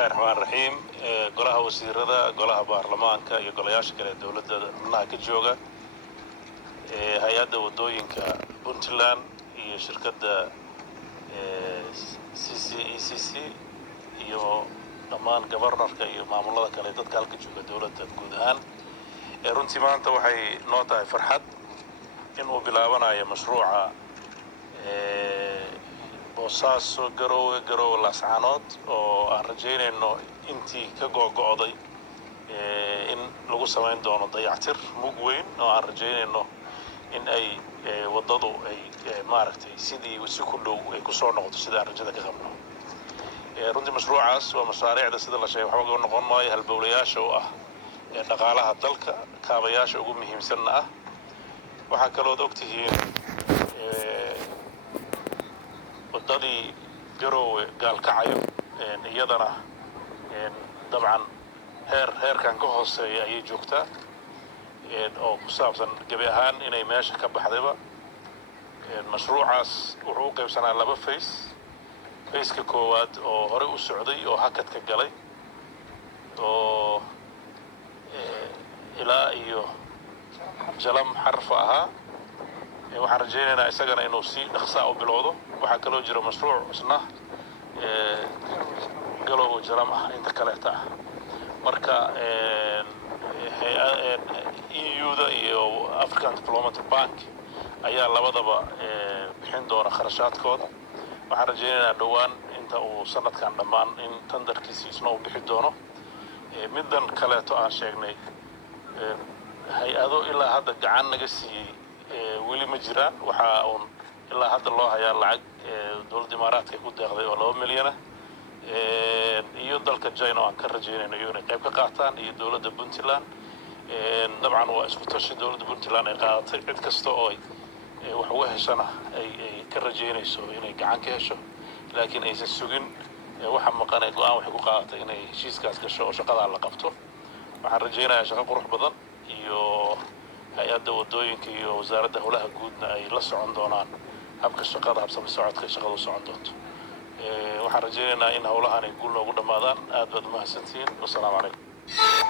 الله الرحمن الرحيم قلها وزيرada قلها baarlamaanka iyo golayaasha kale dawladda xubnaha ka jooga hay'adda wadooyinka Puntland iyo shirkadda CCECC iyo dhammaan gobornarka iyo maamulada kale dadka halka jooga dawladda guud ahaan runtii maanta waxay noo tahay farxad in uu bilaabanayo mashruuca boosaaso garowe lascaanood oo aan rajaynayno intii ka go'go'day in lagu samayn doono dayactir mug weyn oo aan rajaynayno in ay wadadu ay maaragtay sidii si ku dhow ay ku soo noqoto sida rajada ka qabno runtii mashruucaas waa mashaariicda sida la sheegay waxa uu noqon maayo halbowlayaasha oo ah dhaqaalaha dalka kaabayaasha ugu muhiimsanna ah waxa kale oo ogtihiin wadadii garowe gaalkacayo iyadana dabcan heerkan ka hooseeya ayay joogtaa oo ku saabsan gabi ahaan inay meesha ka baxdayba mashruucaas wuxuu u qaybsanaa laba fayska koowaad oo hore u socday oo hakadka galay oo ilaa iyo jalam xarfa ahaa waxaan rajaynaynaa isagana inuu si dhaqso u bilowdo waxa kale oo jira mashruuc isna galow jaram ah inta kale taa marka EU-da iyo African Development Bank ayaa labadaba bixin doona kharashaadkooda waxaan rajaynaynaa dhawaan inta uu sanadkan dhammaan in tandarkiisna uu bixi doono middan kale aan sheegnay hay'ado ilaa hadda gacan naga siiyay weli ma jiraan waxa uu ilaa hadda loo hayaa lacag dawladda Imaaraadka ku deeqday oo 2 milyan iyo dalka China aan ka rajaynayno inay qayb ka qaataan iyo dawladda Puntland dabcan waa isku tashi dawladda Puntland ay qaadatay cid kasta oo wax uga heshana ay ka rajaynayso inay gacan ka hesho laakiin aysan sugin waxa maqanay go'aan wax ku qaadatay inay heshiiskaas gasho oo shaqada la qabto waxaan rajaynayaa shaqo qurux badan iyo hay'adda wadooyinka iyo wasaaradda howlaha guudna ay la socon doonaan habka shaqada habsami socodka shaqadu socon doonto waxaan rajaynaynaa in howlahan ay guul loogu dhamaadaan aad baad u mahadsantihiin wassalaamu calaykum